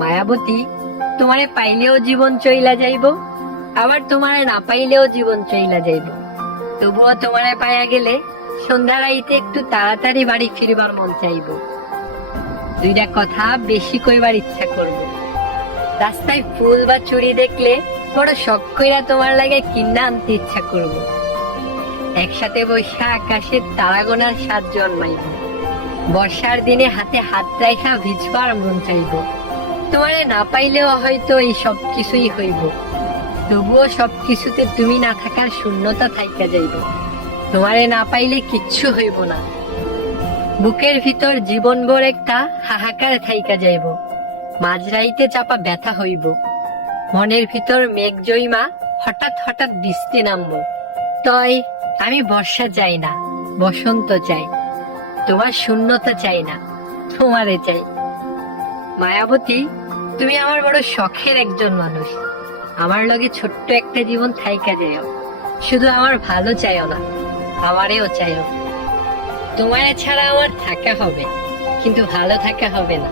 মায়াবতী, তোমারে পাইলেও জীবন চইলা যাইব, আবার তোমারে না পাইলেও জীবন চইলা যাইব। তবুও তোমারে পাইয়া গেলে সন্ধ্যা রাইতে একটু তাড়াতাড়ি বাড়ি ফিরবার মন চাইব। দুইটা কথা বেশি কইবার ইচ্ছা করব। রাস্তায় ফুল বা চুড়ি দেখলে বড় শখ কইরা তোমার লাগে কিনা আনতে ইচ্ছা করব। একসাথে বৈশা আকাশের তারা গোনার স্বাদ জন্মাইব। বর্ষার দিনে হাতে হাত রাইখা ভিজবার মন চাইব। তোমারে না পাইলেও হয়তো এই সব কিছুই হইব, তবুও সবকিছুতে তুমি না থাকার শূন্যতা থাইকা যাইব। তোমারে না পাইলে কিচ্ছু হইব না, বুকের ভিতর জীবনভর একটা হাহাকার থাইকা যাইব। মাঝরাইতে চাপা ব্যথা হইব, মনের ভিতর মেঘ জইমা হঠাৎ হঠাৎ বৃষ্টি নামব। তয় আমি বর্ষা চাই না, বসন্ত চাই। তোমার শূন্যতা চাই না, তোমারে চাই। মায়াবতী, তুমি আমার বড় শখের একজন মানুষ। আমার লগে ছোট্ট একটা জীবন থাইকা যাইও। শুধু আমার ভালো চাইও না, আমারেও চাইও। তোমার ছাড়া আমার থাকা হবে, কিন্তু ভালো থাকা হবে না।